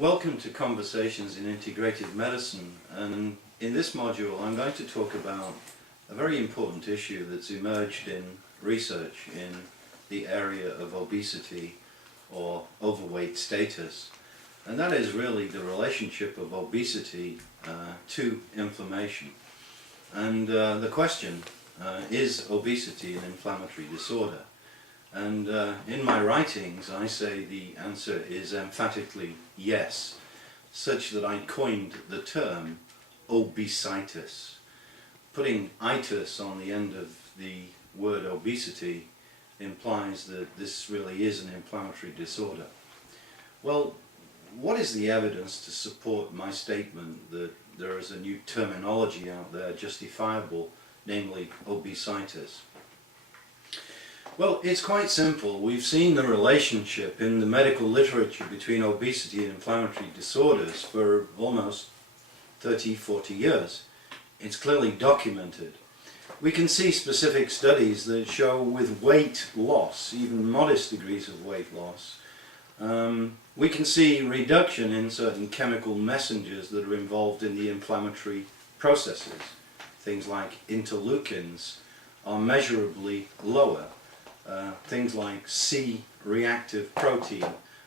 Welcome to Conversations in Integrative Medicine, and in this module I'm going to talk about a very important issue that's emerged in research in the area of obesity or overweight status, and that is really the relationship of obesity to inflammation. And the question is obesity an inflammatory disorder? And in my writings I say the answer is emphatically yes, such that I coined the term obesitis. Putting itis on the end of the word obesity implies that this really is an inflammatory disorder. Well, what is the evidence to support my statement that there is a new terminology out there justifiable, namely obesitis? Well, it's quite simple. We've seen the relationship in the medical literature between obesity and inflammatory disorders for almost 30-40 years. It's clearly documented. We can see specific studies that show with weight loss, even modest degrees of weight loss, we can see reduction in certain chemical messengers that are involved in the inflammatory processes. Things like interleukins are measurably lower. Things like C-reactive protein,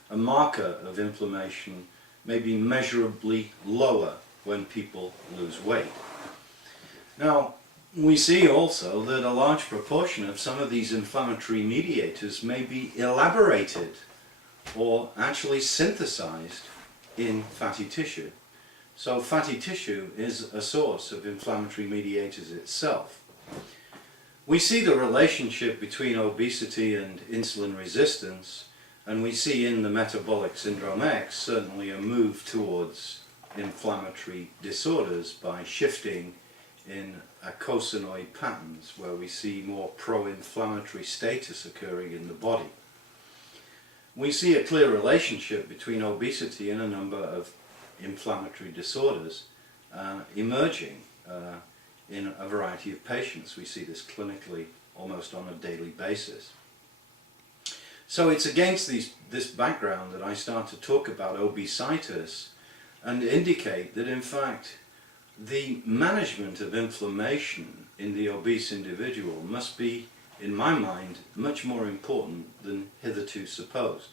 a marker of inflammation, may be measurably lower when people lose weight. Now, we see also that a large proportion of some of these inflammatory mediators may be elaborated or actually synthesized in fatty tissue. So fatty tissue is a source of inflammatory mediators itself. We see the relationship between obesity and insulin resistance, and we see in the metabolic syndrome X certainly a move towards inflammatory disorders by shifting in eicosanoid patterns where we see more pro-inflammatory status occurring in the body. We see a clear relationship between obesity and a number of inflammatory disorders emerging in a variety of patients. We see this clinically almost on a daily basis. So it's against this background that I start to talk about obesitis and indicate that in fact the management of inflammation in the obese individual must be, in my mind, much more important than hitherto supposed.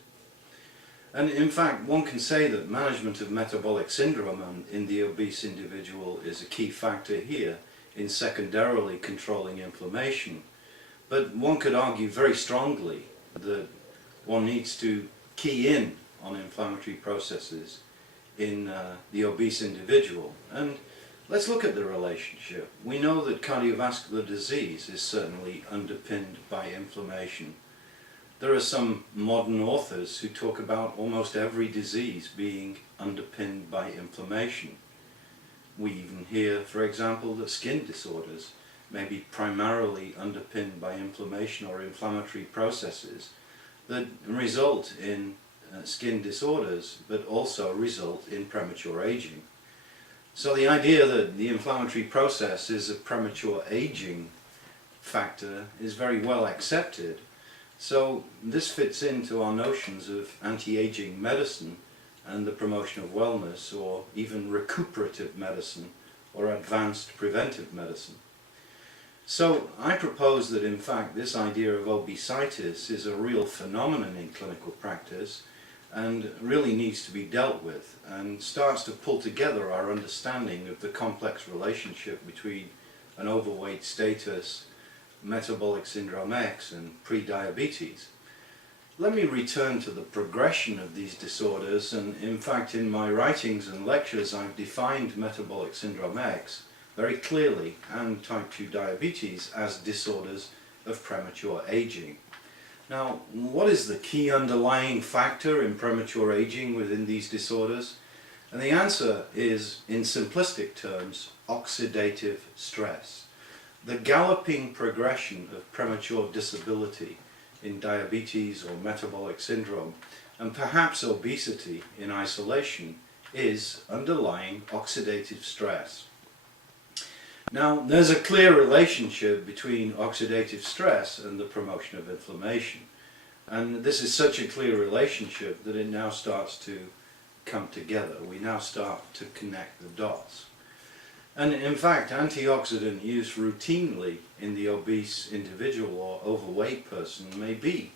And in fact, one can say that management of metabolic syndrome in the obese individual is a key factor here in secondarily controlling inflammation. But one could argue very strongly that one needs to key in on inflammatory processes in the obese individual. And let's look at the relationship. We know that cardiovascular disease is certainly underpinned by inflammation. There are some modern authors who talk about almost every disease being underpinned by inflammation. We even hear, for example, that skin disorders may be primarily underpinned by inflammation or inflammatory processes that result in skin disorders, but also result in premature aging. So the idea that the inflammatory process is a premature aging factor is very well accepted. So this fits into our notions of anti-aging medicine and the promotion of wellness, or even recuperative medicine or advanced preventive medicine. So I propose that in fact this idea of obesitis is a real phenomenon in clinical practice and really needs to be dealt with, and starts to pull together our understanding of the complex relationship between an overweight status, metabolic syndrome X, and pre-diabetes. Let me return to the progression of these disorders, and in fact in my writings and lectures I've defined metabolic syndrome X very clearly and type 2 diabetes as disorders of premature aging. Now, what is the key underlying factor in premature aging within these disorders? And the answer is, in simplistic terms, oxidative stress. The galloping progression of premature disability in diabetes or metabolic syndrome, and perhaps obesity in isolation, is underlying oxidative stress. Now, there's a clear relationship between oxidative stress and the promotion of inflammation. And this is such a clear relationship that it now starts to come together. We now start to connect the dots. And in fact, antioxidant use routinely in the obese individual or overweight person may be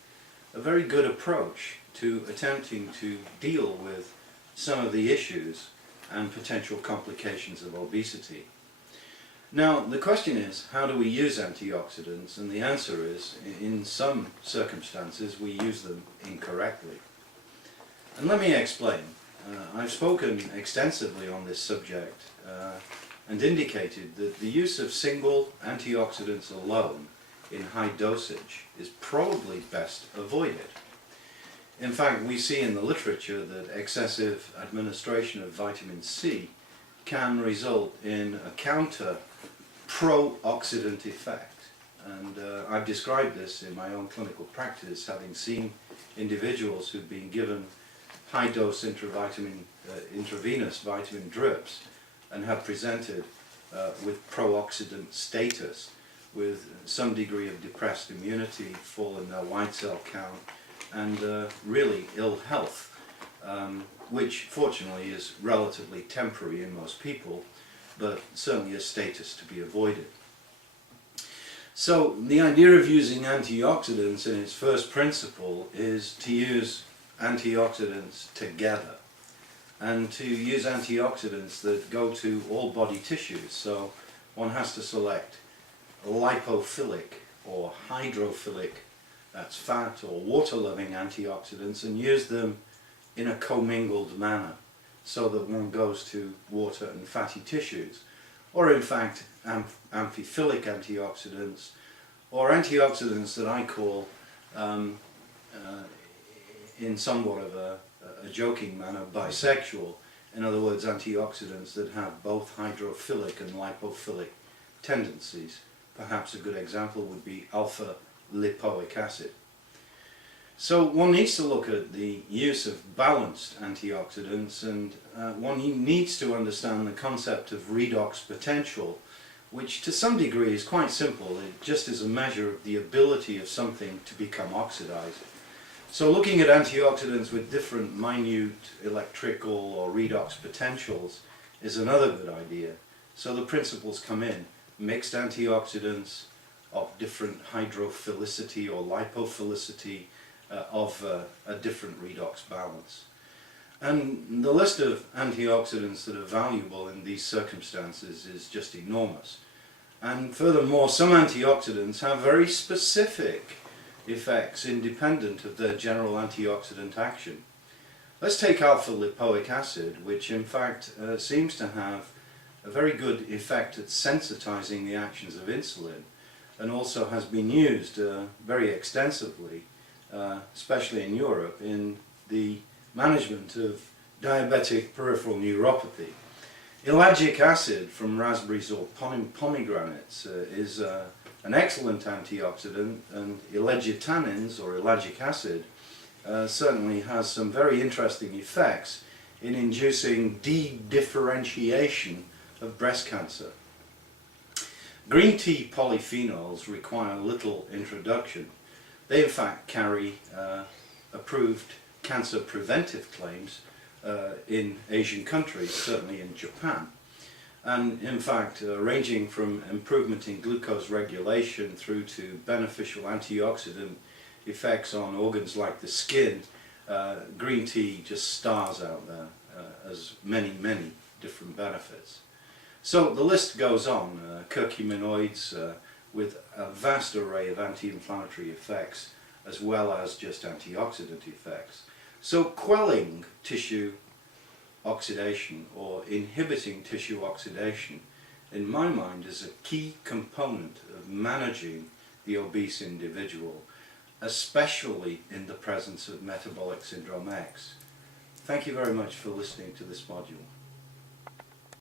a very good approach to attempting to deal with some of the issues and potential complications of obesity. Now, the question is, how do we use antioxidants? And the answer is, in some circumstances, we use them incorrectly. And let me explain. I've spoken extensively on this subject and indicated that the use of single antioxidants alone in high dosage is probably best avoided. In fact, we see in the literature that excessive administration of vitamin C can result in a counter pro-oxidant effect. And I've described this in my own clinical practice, having seen individuals who've been given high-dose intravenous vitamin drips and have presented with pro-oxidant status, with some degree of depressed immunity, fall in their white cell count, and really ill health, which fortunately is relatively temporary in most people, but certainly a status to be avoided. So the idea of using antioxidants in its first principle is to use antioxidants together, and to use antioxidants that go to all body tissues. So one has to select lipophilic or hydrophilic, that's fat or water-loving antioxidants, and use them in a commingled manner so that one goes to water and fatty tissues. Or in fact, amphiphilic antioxidants, or antioxidants that I call, in somewhat of a joking manner, bisexual. In other words, antioxidants that have both hydrophilic and lipophilic tendencies. Perhaps a good example would be alpha-lipoic acid. So one needs to look at the use of balanced antioxidants, and one needs to understand the concept of redox potential, which to some degree is quite simple. It just is a measure of the ability of something to become oxidized. So looking at antioxidants with different minute electrical or redox potentials is another good idea. So the principles come in: mixed antioxidants of different hydrophilicity or lipophilicity of a different redox balance. And the list of antioxidants that are valuable in these circumstances is just enormous. And furthermore, some antioxidants have very specific effects independent of their general antioxidant action. Let's take alpha-lipoic acid, which in fact seems to have a very good effect at sensitizing the actions of insulin, and also has been used very extensively, especially in Europe, in the management of diabetic peripheral neuropathy. Ellagic acid from raspberries or pomegranates is an excellent antioxidant, and ellagitanins or ellagic acid certainly has some very interesting effects in inducing de-differentiation of breast cancer. Green tea polyphenols require little introduction. They in fact carry approved cancer preventive claims in Asian countries, certainly in Japan. And in fact, ranging from improvement in glucose regulation through to beneficial antioxidant effects on organs like the skin, green tea just stars out there as many, many different benefits. So the list goes on, curcuminoids with a vast array of anti-inflammatory effects as well as just antioxidant effects. So quelling tissue oxidation or inhibiting tissue oxidation, in my mind, is a key component of managing the obese individual, especially in the presence of metabolic syndrome X. Thank you very much for listening to this module.